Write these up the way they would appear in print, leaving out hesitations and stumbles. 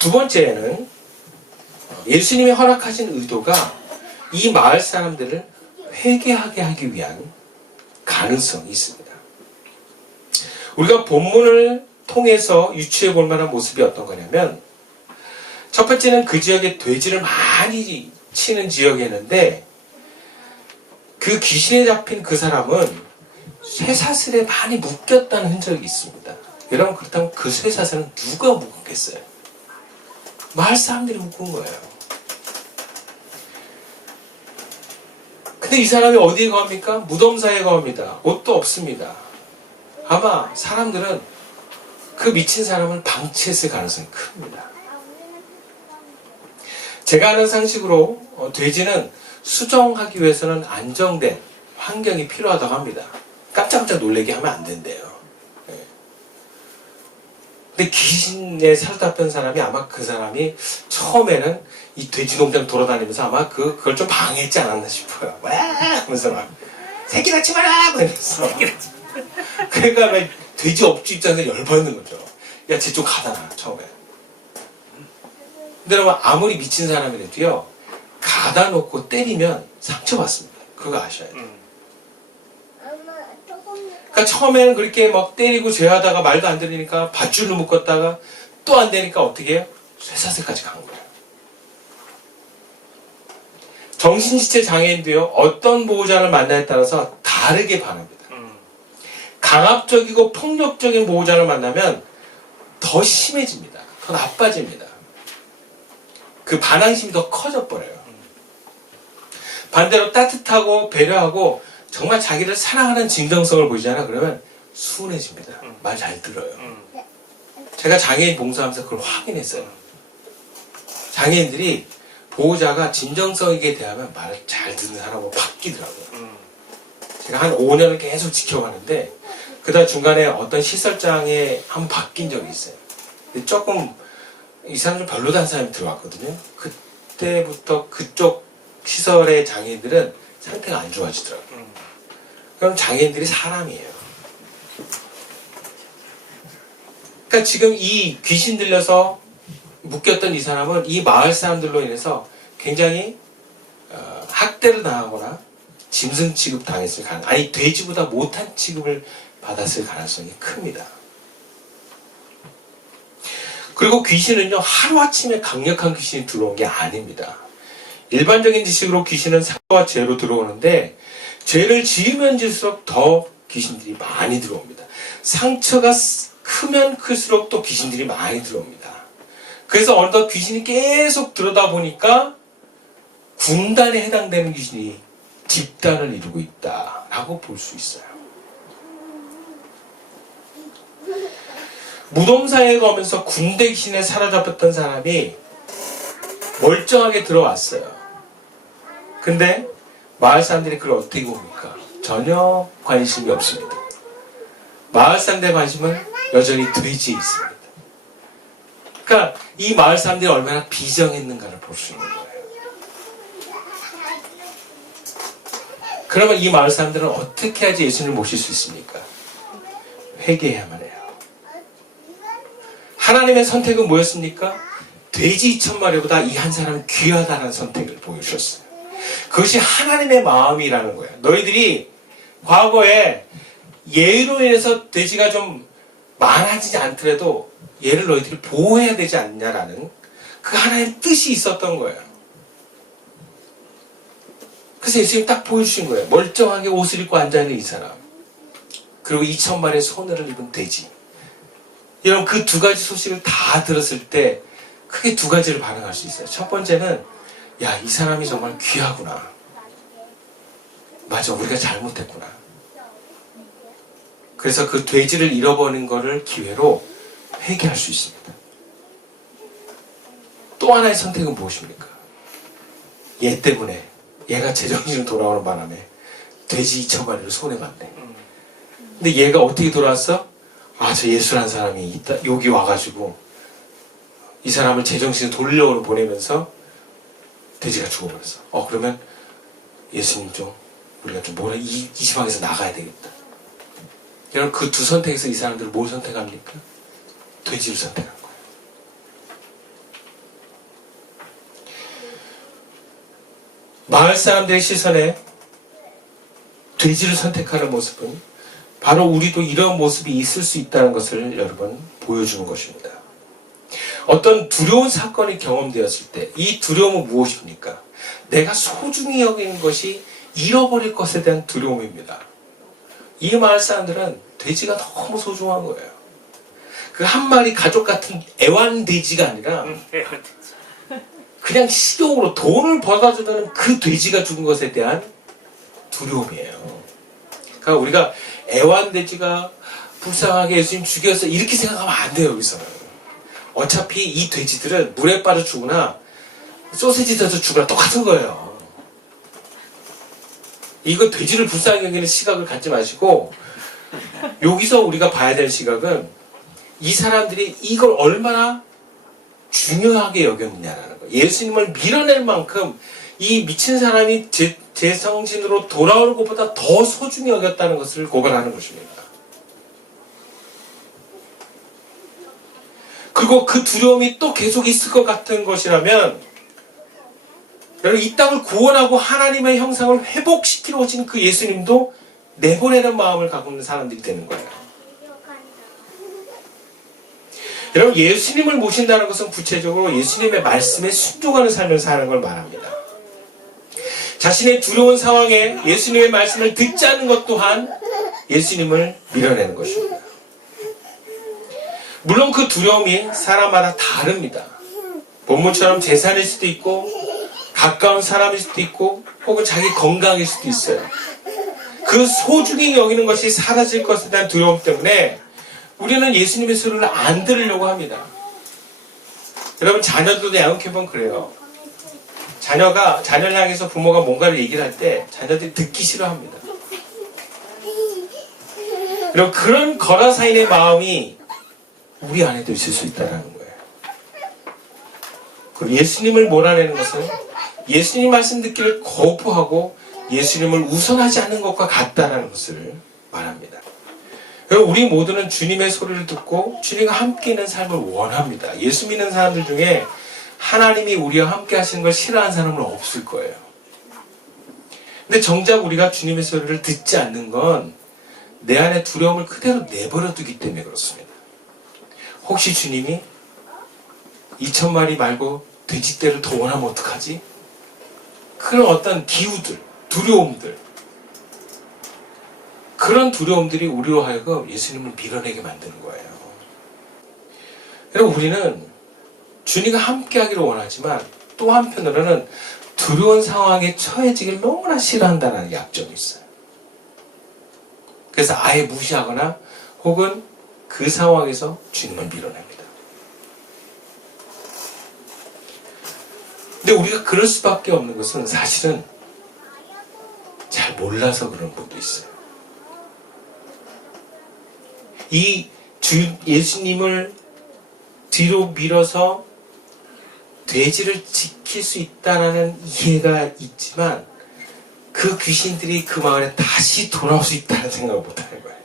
두 번째는 예수님이 허락하신 의도가 이 마을 사람들을 회개하게 하기 위한 가능성이 있습니다. 우리가 본문을 통해서 유추해 볼 만한 모습이 어떤 거냐면, 첫 번째는 그 지역에 돼지를 많이 치는 지역이었는데, 그 귀신에 잡힌 그 사람은 쇠사슬에 많이 묶였다는 흔적이 있습니다. 여러분, 그렇다면 그 쇠사슬은 누가 묶었겠어요? 마을 사람들이 묶은 거예요. 근데 이 사람이 어디에 거합니까? 무덤사에 거합니다. 옷도 없습니다. 아마 사람들은 그 미친 사람을 방치했을 가능성이 큽니다. 제가 아는 상식으로 돼지는 수정하기 위해서는 안정된 환경이 필요하다고 합니다. 깜짝깜짝 놀래게 하면 안 된대요. 근데 귀신에 사로잡힌 사람이 아마 그 사람이 처음에는 이 돼지 농장 돌아다니면서 아마 그걸 좀 방해했지 않았나 싶어요. 와! 하면서 막 새끼 낳지 마라! 이러면서. 그러니까 왜 돼지 업주 입장에서 열받는 거죠. 야, 쟤 좀 가다 놔, 처음에. 근데 여러분, 아무리 미친 사람이라도요, 가다 놓고 때리면 상처받습니다. 그거 아셔야 돼요. 그러니까 처음에는 그렇게 막 때리고 죄하다가 말도 안 들으니까 밧줄로 묶었다가 또 안 되니까 어떻게 해요? 쇠사슬까지 간 거예요. 정신지체 장애인도요, 어떤 보호자를 만나에 따라서 다르게 반응합니다. 강압적이고 폭력적인 보호자를 만나면 더 심해집니다. 더 나빠집니다. 그 반항심이 더 커져 버려요. 반대로 따뜻하고 배려하고 정말 자기를 사랑하는 진정성을 보이잖아. 그러면 순해집니다. 말 잘 들어요. 제가 장애인 봉사하면서 그걸 확인했어요. 장애인들이 보호자가 진정성 있게 대하면 말을 잘 듣는 사람으로 바뀌더라고요. 제가 한 5년을 계속 지켜봤는데 그다음 중간에 어떤 시설장에 한 번 바뀐 적이 있어요. 근데 조금 이 사람 좀 별로다는 사람이 들어왔거든요. 그때부터 그쪽 시설의 장애인들은 상태가 안 좋아지더라고요. 그럼 장애인들이 사람이에요. 그러니까 지금 이 귀신 들려서 묶였던 이 사람은 이 마을 사람들로 인해서 굉장히 학대를 당하거나 짐승 취급 당했을 가능성, 아니 돼지보다 못한 취급을 받았을 가능성이 큽니다. 그리고 귀신은요, 하루아침에 강력한 귀신이 들어온 게 아닙니다. 일반적인 지식으로 귀신은 사고와 죄로 들어오는데 죄를 지으면 지을수록 더 귀신들이 많이 들어옵니다. 상처가 크면 클수록 또 귀신들이 많이 들어옵니다. 그래서 어느덧 귀신이 계속 들어다 보니까 군단에 해당되는 귀신이 집단을 이루고 있다라고 볼 수 있어요. 무덤사에 거면서 군대 귀신에 사로잡혔던 사람이 멀쩡하게 들어왔어요. 근데 마을 사람들이 그걸 어떻게 봅니까? 전혀 관심이 없습니다. 마을 사람들의 관심은 여전히 돼지에 있습니다. 그러니까 이 마을 사람들이 얼마나 비정했는가를 볼 수 있는 거예요. 그러면 이 마을 사람들은 어떻게 해야지 예수님을 모실 수 있습니까? 회개해야만 해요. 하나님의 선택은 뭐였습니까? 돼지 2,000마리보다 이 한 사람은 귀하다는 선택을 보여주셨어요. 그것이 하나님의 마음이라는 거예요. 너희들이 과거에 예로 인해서 돼지가 좀 많아지지 않더라도 얘를 너희들이 보호해야 되지 않냐라는 그 하나의 뜻이 있었던 거예요. 그래서 예수님이 딱 보여주신 거예요. 멀쩡하게 옷을 입고 앉아있는 이 사람, 그리고 2,000마리의 소늘을 입은 돼지. 여러분, 그 두 가지 소식을 다 들었을 때 크게 두 가지를 반응할 수 있어요. 첫 번째는, 야, 이 사람이 정말 귀하구나. 맞아, 우리가 잘못했구나. 그래서 그 돼지를 잃어버린 거를 기회로 회개할 수 있습니다. 또 하나의 선택은 무엇입니까? 얘 때문에, 얘가 제정신으로 돌아오는 바람에 돼지 2,000마리를 손해봤네. 근데 얘가 어떻게 돌아왔어? 아, 저 예수라는 사람이 있다, 여기 와가지고 이 사람을 제정신으로 돌려오는 보내면서 돼지가 죽어버렸어. 그러면 예수님 좀 우리가 좀 이 지방에서 나가야 되겠다. 여러분, 그 두 선택에서 이 사람들은 뭘 선택합니까? 돼지를 선택한 거예요. 마을 사람들의 시선에 돼지를 선택하는 모습은 바로 우리도 이런 모습이 있을 수 있다는 것을 여러분 보여주는 것입니다. 어떤 두려운 사건이 경험되었을 때 이 두려움은 무엇입니까? 내가 소중히 여기는 것이 잃어버릴 것에 대한 두려움입니다. 이 마을 사람들은 돼지가 너무 소중한 거예요. 그 한 마리 가족 같은 애완돼지가 아니라 그냥 식용으로 돈을 벌어주는 그 돼지가 죽은 것에 대한 두려움이에요. 그러니까 우리가 애완돼지가 불쌍하게 예수님 죽였어 이렇게 생각하면 안 돼요. 여기서는 어차피 이 돼지들은 물에 빠져 죽으나 소시지 져서 죽으나 똑같은 거예요. 이거 돼지를 불쌍하게 여기는 시각을 갖지 마시고 여기서 우리가 봐야 될 시각은 이 사람들이 이걸 얼마나 중요하게 여겼느냐라는 거예요. 예수님을 밀어낼 만큼 이 미친 사람이 제 성신으로 돌아오는 것보다 더 소중히 여겼다는 것을 고발하는 것입니다. 그리고 그 두려움이 또 계속 있을 것 같은 것이라면 여러분 이 땅을 구원하고 하나님의 형상을 회복시키러 오신 그 예수님도 내보내는 마음을 갖고 있는 사람들이 되는 거예요. 여러분 예수님을 모신다는 것은 구체적으로 예수님의 말씀에 순종하는 삶을 사는 걸 말합니다. 자신의 두려운 상황에 예수님의 말씀을 듣지 않는 것 또한 예수님을 밀어내는 것입니다. 물론 그 두려움이 사람마다 다릅니다. 본문처럼 재산일 수도 있고 가까운 사람일 수도 있고 혹은 자기 건강일 수도 있어요. 그 소중히 여기는 것이 사라질 것에 대한 두려움 때문에 우리는 예수님의 소리를 안 들으려고 합니다. 여러분 자녀들도 양육해보면 그래요. 자녀를 향해서 부모가 뭔가를 얘기를 할 때 자녀들이 듣기 싫어합니다. 여러분 그런 거라사인의 마음이 우리 안에도 있을 수 있다는 거예요. 그리고 예수님을 몰아내는 것은 예수님 말씀 듣기를 거부하고 예수님을 우선하지 않는 것과 같다는 것을 말합니다. 우리 모두는 주님의 소리를 듣고 주님과 함께 있는 삶을 원합니다. 예수 믿는 사람들 중에 하나님이 우리와 함께 하시는 걸 싫어하는 사람은 없을 거예요. 근데 정작 우리가 주님의 소리를 듣지 않는 건 내 안에 두려움을 그대로 내버려 두기 때문에 그렇습니다. 혹시 주님이 2,000마리 말고 돼지떼를 더 원하면 어떡하지? 그런 어떤 기우들, 두려움들, 그런 두려움들이 우리로 하여금 예수님을 밀어내게 만드는 거예요. 여러분 우리는 주님과 함께하기를 원하지만 또 한편으로는 두려운 상황에 처해지기를 너무나 싫어한다는 약점이 있어요. 그래서 아예 무시하거나 혹은 그 상황에서 주님을 밀어냅니다. 근데 우리가 그럴 수밖에 없는 것은 사실은 잘 몰라서 그런 분도 있어요. 이 예수님을 뒤로 밀어서 돼지를 지킬 수 있다는 이해가 있지만 그 귀신들이 그 마을에 다시 돌아올 수 있다는 생각을 못하는 거예요.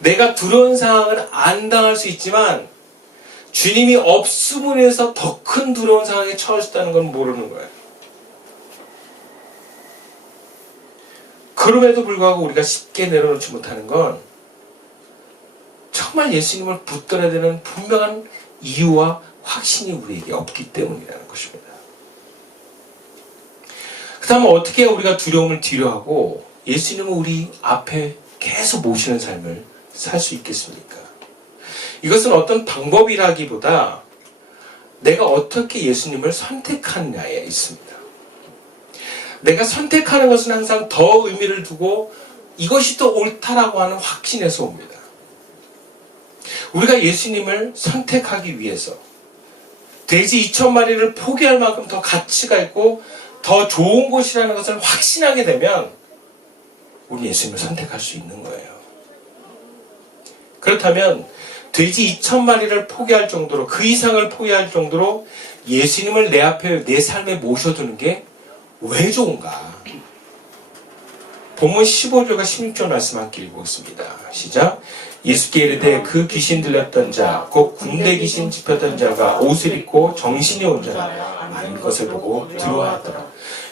내가 두려운 상황을 안 당할 수 있지만 주님이 없음으로 해서 더 큰 두려운 상황에 처했다는 건 모르는 거예요. 그럼에도 불구하고 우리가 쉽게 내려놓지 못하는 건 정말 예수님을 붙들어야 되는 분명한 이유와 확신이 우리에게 없기 때문이라는 것입니다. 그렇다면 어떻게 우리가 두려움을 뒤로하고 예수님을 우리 앞에 계속 모시는 삶을 살 수 있겠습니까? 이것은 어떤 방법이라기보다 내가 어떻게 예수님을 선택하느냐에 있습니다. 내가 선택하는 것은 항상 더 의미를 두고 이것이 더 옳다라고 하는 확신에서 옵니다. 우리가 예수님을 선택하기 위해서 돼지 2,000마리를 포기할 만큼 더 가치가 있고 더 좋은 곳이라는 것을 확신하게 되면 우리 예수님을 선택할 수 있는 거예요. 그렇다면 돼지 2,000마리를 포기할 정도로 그 이상을 포기할 정도로 예수님을 내 앞에 내 삶에 모셔두는 게 왜 좋은가? 본문 15절과 16절 말씀 함께 읽겠습니다. 시작. 예수께 이르되 그 귀신 들렸던 자, 곧 군대 귀신 짚혔던 자가 옷을 입고 정신이 온 자라 많은 것을 보고 두려워하였더라.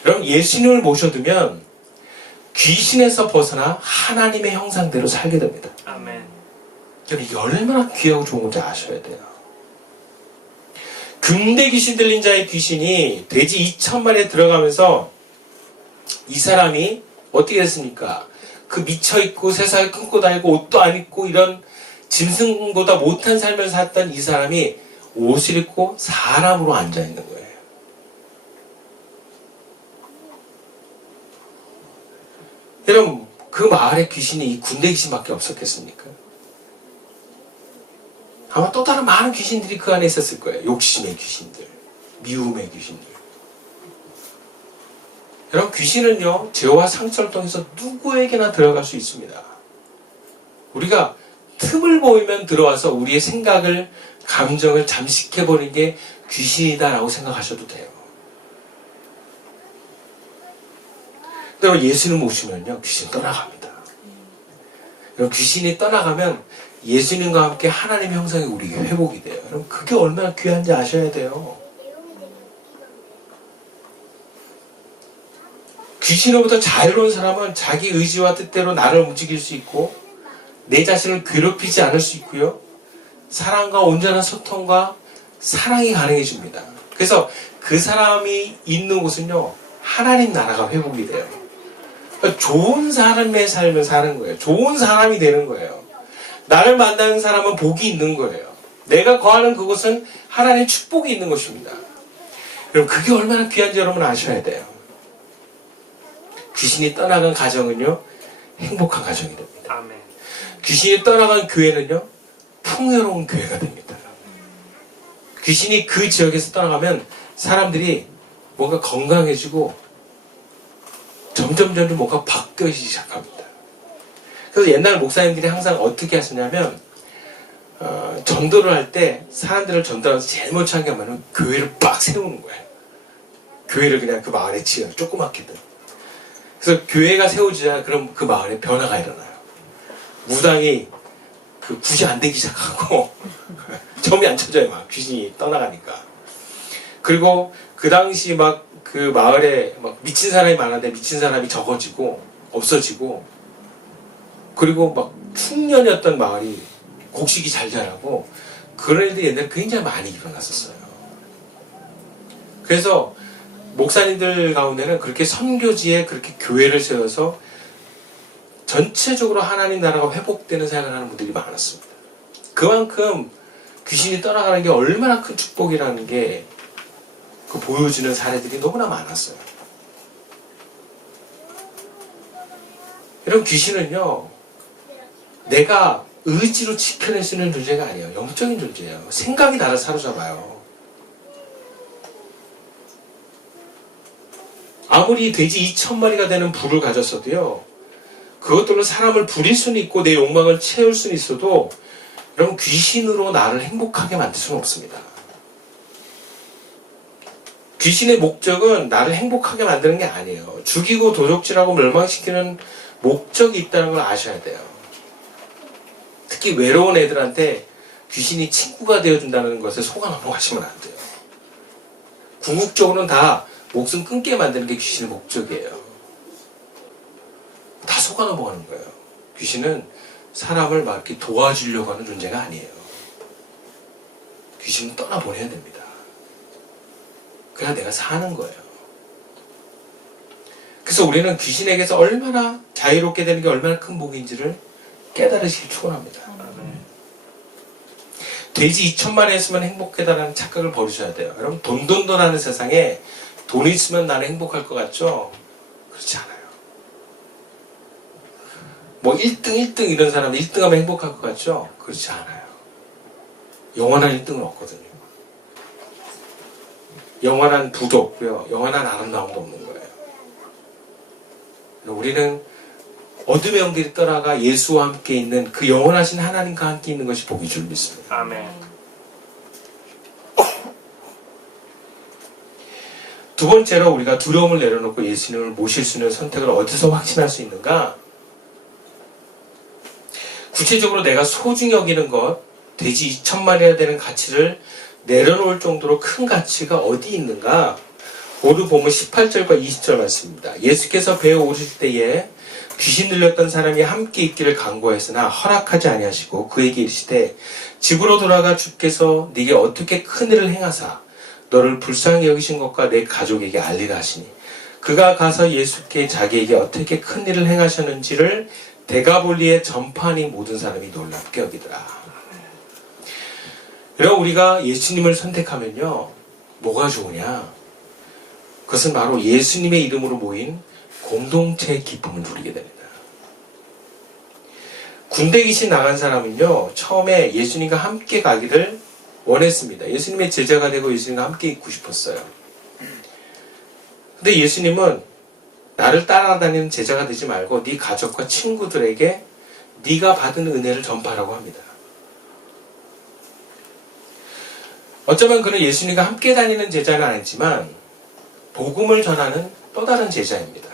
여러분, 예수님을 모셔두면 귀신에서 벗어나 하나님의 형상대로 살게 됩니다. 아멘. 여러분, 이게 얼마나 귀하고 좋은 건지 아셔야 돼요. 군대 귀신 들린 자의 귀신이 돼지 2,000마리에 들어가면서 이 사람이 어떻게 됐습니까? 그 미쳐있고 세상에 끊고 다니고 옷도 안 입고 이런 짐승보다 못한 삶을 살던 이 사람이 옷을 입고 사람으로 앉아있는 거예요. 여러분, 그 마을에 귀신이 이 군대 귀신밖에 없었겠습니까? 아마 또 다른 많은 귀신들이 그 안에 있었을 거예요. 욕심의 귀신들, 미움의 귀신들. 여러분, 귀신은요, 죄와 상처를 통해서 누구에게나 들어갈 수 있습니다. 우리가 틈을 보이면 들어와서 우리의 생각을, 감정을 잠식해버리는 게 귀신이다라고 생각하셔도 돼요. 여러분, 예수님 모시면요, 귀신 떠나갑니다. 여러분, 귀신이 떠나가면 예수님과 함께 하나님의 형상이 우리에게 회복이 돼요. 여러분, 그게 얼마나 귀한지 아셔야 돼요. 귀신으로부터 자유로운 사람은 자기 의지와 뜻대로 나를 움직일 수 있고 내 자신을 괴롭히지 않을 수 있고요. 사랑과 온전한 소통과 사랑이 가능해집니다. 그래서 그 사람이 있는 곳은요, 하나님 나라가 회복이 돼요. 그러니까 좋은 사람의 삶을 사는 거예요. 좋은 사람이 되는 거예요. 나를 만나는 사람은 복이 있는 거예요. 내가 거하는 그곳은 하나님의 축복이 있는 것입니다. 여러분, 그게 얼마나 귀한지 여러분 아셔야 돼요. 귀신이 떠나간 가정은요, 행복한 가정이 됩니다. 아멘. 귀신이 떠나간 교회는요, 풍요로운 교회가 됩니다. 귀신이 그 지역에서 떠나가면 사람들이 뭔가 건강해지고 점점 뭔가 바뀌기 시작합니다. 그래서 옛날 목사님들이 항상 어떻게 하시냐면 전도를 할 때 사람들을 전도하면서 제일 먼저 한 게 뭐냐면 교회를 빡 세우는 거예요. 교회를 그냥 그 마을에 지어요. 조그맣게든. 그래서 교회가 세워지자 그럼 그 마을에 변화가 일어나요. 무당이 그 굿이 안 되기 시작하고 점이 안 쳐져요. 막 귀신이 떠나가니까. 그리고 그 당시 막 그 마을에 막 미친 사람이 많았는데 미친 사람이 적어지고 없어지고, 그리고 막 흉년이었던 마을이 곡식이 잘 자라고, 그런 일들이 옛날에 굉장히 많이 일어났었어요. 그래서 목사님들 가운데는 그렇게 선교지에 그렇게 교회를 세워서 전체적으로 하나님 나라가 회복되는 생각을 하는 분들이 많았습니다. 그만큼 귀신이 떠나가는 게 얼마나 큰 축복이라는 게 그 보여주는 사례들이 너무나 많았어요. 이런 귀신은요, 내가 의지로 지켜낼 수 있는 존재가 아니에요. 영적인 존재예요. 생각이 나를 사로잡아요. 아무리 돼지 2,000마리가 되는 부를 가졌어도요, 그것들로 사람을 부릴 수는 있고 내 욕망을 채울 수는 있어도 여러분, 귀신으로 나를 행복하게 만들 수는 없습니다. 귀신의 목적은 나를 행복하게 만드는 게 아니에요. 죽이고 도적질하고 멸망시키는 목적이 있다는 걸 아셔야 돼요. 특히 외로운 애들한테 귀신이 친구가 되어준다는 것에 속아 넘어가시면 안 돼요. 궁극적으로는 다 목숨 끊게 만드는 게 귀신의 목적이에요. 다 속아 넘어가는 거예요. 귀신은 사람을 막 이렇게 도와주려고 하는 존재가 아니에요. 귀신은 떠나보내야 됩니다. 그래야 내가 사는 거예요. 그래서 우리는 귀신에게서 얼마나 자유롭게 되는 게 얼마나 큰 복인지를 깨달으시길 축원합니다. 돼지 2,000마리 했으면 행복하다는 착각을 버리셔야 돼요. 여러분, 돈하는 세상에 돈 있으면 나는 행복할 것 같죠? 그렇지 않아요. 뭐 1등 이런 사람 1등하면 행복할 것 같죠? 그렇지 않아요. 영원한 1등은 없거든요. 영원한 부도 없고요. 영원한 아름다움도 없는 거예요. 우리는 어둠의 영들이 떠나가 예수와 함께 있는 그 영원하신 하나님과 함께 있는 것이 복인 줄 믿습니다. 아멘. 두 번째로 우리가 두려움을 내려놓고 예수님을 모실 수 있는 선택을 어디서 확신할 수 있는가? 구체적으로 내가 소중히 여기는 것, 돼지 2,000마리나 되는 가치를 내려놓을 정도로 큰 가치가 어디 있는가? 오늘 보면 18절과 20절 말씀입니다. 예수께서 배에 오르실 때에 귀신 들렸던 사람이 함께 있기를 간구하였으나 허락하지 아니하시고 그에게 이르시되 집으로 돌아가 주께서 네게 어떻게 큰 일을 행하사 너를 불쌍히 여기신 것과 내 가족에게 알리라 하시니 그가 가서 예수께 자기에게 어떻게 큰 일을 행하셨는지를 데가볼리에 전파하니 모든 사람이 놀랍게 여기더라. 여러분, 우리가 예수님을 선택하면요, 뭐가 좋으냐? 그것은 바로 예수님의 이름으로 모인 공동체의 기쁨을 누리게 됩니다. 군대 귀신 나간 사람은요, 처음에 예수님과 함께 가기를 원했습니다. 예수님의 제자가 되고 예수님과 함께 있고 싶었어요. 근데 예수님은 나를 따라다니는 제자가 되지 말고 네 가족과 친구들에게 네가 받은 은혜를 전파하라고 합니다. 어쩌면 그는 예수님과 함께 다니는 제자는 아니지만 복음을 전하는 또 다른 제자입니다.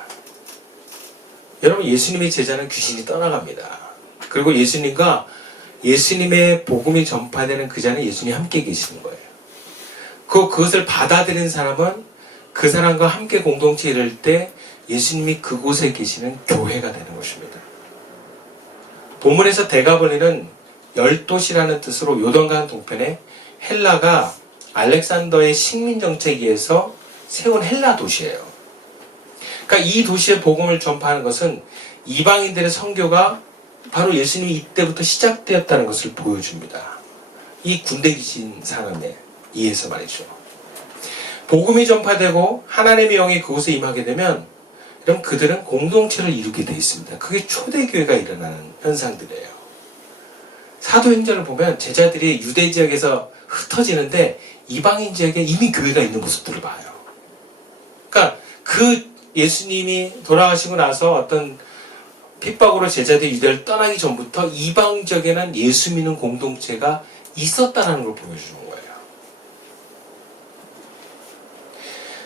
여러분, 예수님의 제자는 귀신이 떠나갑니다. 그리고 예수님의 복음이 전파되는 그 자리에 예수님이 함께 계시는 거예요. 그것을 받아들인 사람은 그 사람과 함께 공동체에 이를 때 예수님이 그곳에 계시는 교회가 되는 것입니다. 본문에서 데가볼리는 10도시라는 뜻으로 요단강 동편에 헬라가 알렉산더의 식민 정책에 의해서 세운 헬라 도시예요. 그러니까 이 도시의 복음을 전파하는 것은 이방인들의 선교가 바로 예수님이 이때부터 시작되었다는 것을 보여줍니다. 이 군대 귀신 사람에 의해서 말이죠. 복음이 전파되고 하나님의 영이 그곳에 임하게 되면 그럼 그들은 공동체를 이루게 되어 있습니다. 그게 초대교회가 일어나는 현상들이에요. 사도행전을 보면 제자들이 유대 지역에서 흩어지는데 이방인 지역에 이미 교회가 있는 모습들을 봐요. 그러니까 그 예수님이 돌아가시고 나서 어떤 핍박으로 제자들이 유대를 떠나기 전부터 이방 지역에는 예수 믿는 공동체가 있었다는 걸 보여주는 거예요.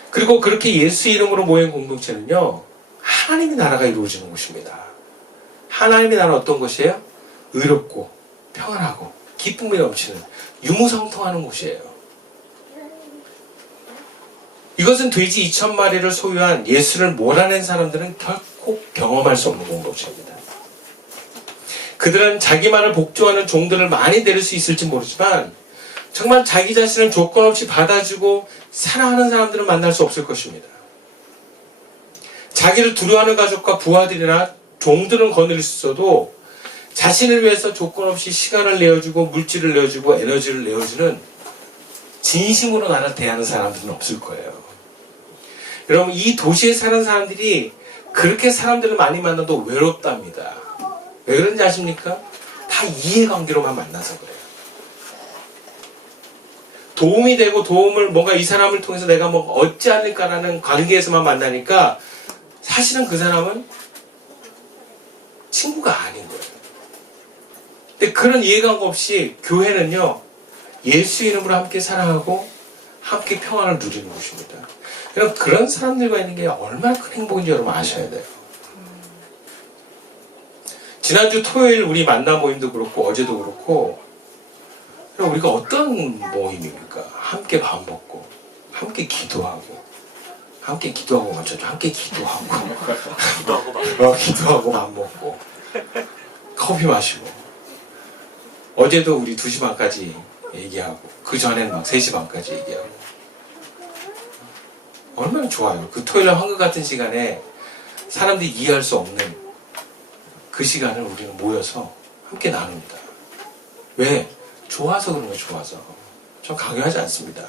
그리고 그렇게 예수 이름으로 모인 공동체는요, 하나님의 나라가 이루어지는 곳입니다. 하나님의 나라는 어떤 곳이에요? 의롭고 평안하고 기쁨이 넘치는 유무상통하는 곳이에요. 이것은 돼지 2,000마리를 소유한 예수를 몰아낸 사람들은 결코 경험할 수 없는 공동체입니다. 그들은 자기만을 복종하는 종들을 많이 데릴 수 있을지 모르지만 정말 자기 자신을 조건 없이 받아주고 사랑하는 사람들은 만날 수 없을 것입니다. 자기를 두려워하는 가족과 부하들이나 종들은 거느릴 수 있어도 자신을 위해서 조건 없이 시간을 내어주고 물질을 내어주고 에너지를 내어주는 진심으로 나를 대하는 사람들은 없을 거예요. 여러분, 이 도시에 사는 사람들이 그렇게 사람들을 많이 만나도 외롭답니다. 왜 그런지 아십니까? 다 이해관계로만 만나서 그래요. 도움이 되고 뭔가 이 사람을 통해서 내가 뭐 얻지 않을까라는 관계에서만 만나니까 사실은 그 사람은 친구가 아닌 거예요. 근데 그런 이해관계 없이 교회는요, 예수 이름으로 함께 사랑하고 함께 평안을 누리는 곳입니다. 여러분, 그런 사람들과 있는 게 얼마나 큰 행복인지 여러분 아셔야 돼요. 지난주 토요일 우리 만남 모임도 그렇고 어제도 그렇고, 우리가 어떤 모임입니까? 함께 밥 먹고 함께 기도하고 함께 기도하고 기도하고 밥 먹고 커피 마시고, 어제도 우리 2시 반까지 얘기하고 그 전에는 막 3시 반까지 얘기하고, 얼마나 좋아요. 그 토요일날 황금 같은 시간에 사람들이 이해할 수 없는 그 시간을 우리는 모여서 함께 나눕니다. 왜? 좋아서 그런 거예요. 좋아서. 전 강요하지 않습니다.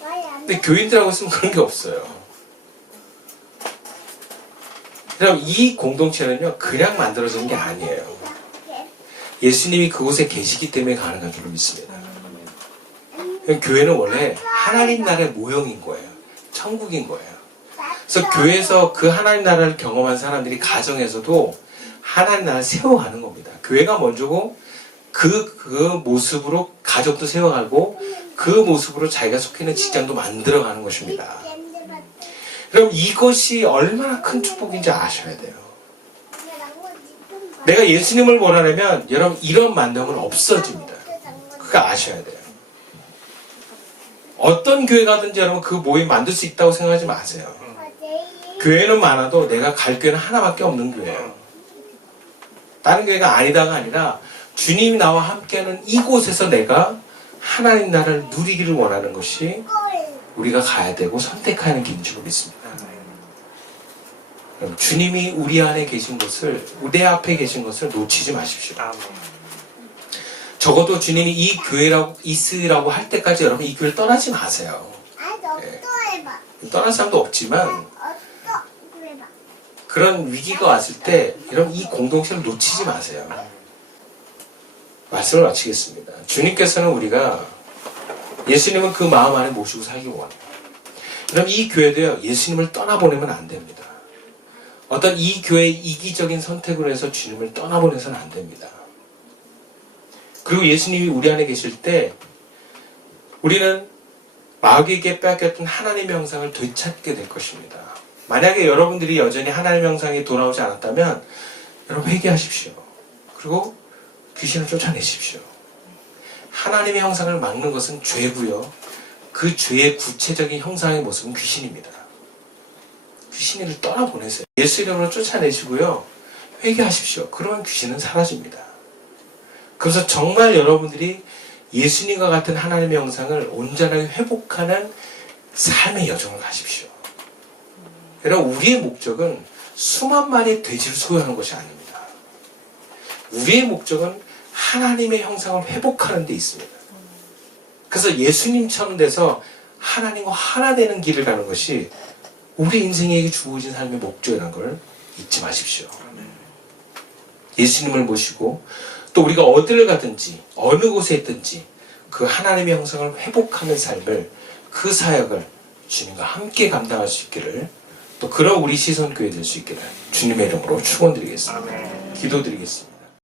근데 교인들하고 있으면 그런 게 없어요. 그럼 이 공동체는요, 그냥 만들어지는 게 아니에요. 예수님이 그곳에 계시기 때문에 가능한 줄로 믿습니다. 교회는 원래 하나님 나라의 모형인 거예요. 천국인 거예요. 그래서 교회에서 그 하나님 나라를 경험한 사람들이 가정에서도 하나님 나라를 세워가는 겁니다. 교회가 먼저고 그 모습으로 가족도 세워가고 그 모습으로 자기가 속해 있는 직장도 만들어가는 것입니다. 그럼 이것이 얼마나 큰 축복인지 아셔야 돼요. 내가 예수님을 몰아내면 여러분 이런 만남은 없어집니다. 그거 아셔야 돼요. 어떤 교회 가든지 여러분 그 모임 만들 수 있다고 생각하지 마세요. 교회는 많아도 내가 갈 교회는 하나밖에 없는 교회예요. 다른 교회가 아니다가 아니라 주님이 나와 함께하는 이곳에서 내가 하나님 나라를 누리기를 원하는 것이 우리가 가야 되고 선택하는 길인 줄 믿습니다. 주님이 우리 안에 계신 것을, 내 앞에 계신 것을 놓치지 마십시오. 적어도 주님이 이 교회라고 있으라고 할 때까지 여러분 이 교회를 떠나지 마세요. 떠날 사람도 없지만 그런 위기가 왔을 때 여러분 이 공동체를 놓치지 마세요. 말씀을 마치겠습니다. 주님께서는 우리가 예수님은 그 마음 안에 모시고 살기 원해요. 그럼 이 교회도요, 예수님을 떠나보내면 안 됩니다. 어떤 이 교회의 이기적인 선택으로 해서 주님을 떠나보내서는 안 됩니다. 그리고 예수님이 우리 안에 계실 때 우리는 마귀에게 빼앗겼던 하나님의 형상을 되찾게 될 것입니다. 만약에 여러분들이 여전히 하나님의 형상이 돌아오지 않았다면 여러분 회개하십시오. 그리고 귀신을 쫓아내십시오. 하나님의 형상을 막는 것은 죄고요. 그 죄의 구체적인 형상의 모습은 귀신입니다. 귀신을 떠나보내세요. 예수 이름으로 쫓아내시고요. 회개하십시오. 그러면 귀신은 사라집니다. 그래서 정말 여러분들이 예수님과 같은 하나님의 형상을 온전하게 회복하는 삶의 여정을 가십시오. 여러분 우리의 목적은 수만 마리의 돼지를 소유하는 것이 아닙니다. 우리의 목적은 하나님의 형상을 회복하는 데 있습니다. 그래서 예수님처럼 돼서 하나님과 하나 되는 길을 가는 것이 우리 인생에게 주어진 삶의 목적이라는 걸 잊지 마십시오. 예수님을 모시고 또 우리가 어디를 가든지 어느 곳에 있든지 그 하나님의 형상을 회복하는 삶을, 그 사역을 주님과 함께 감당할 수 있기를, 또 그런 우리 시선교회 될 수 있기를 주님의 이름으로 축원드리겠습니다. 기도드리겠습니다.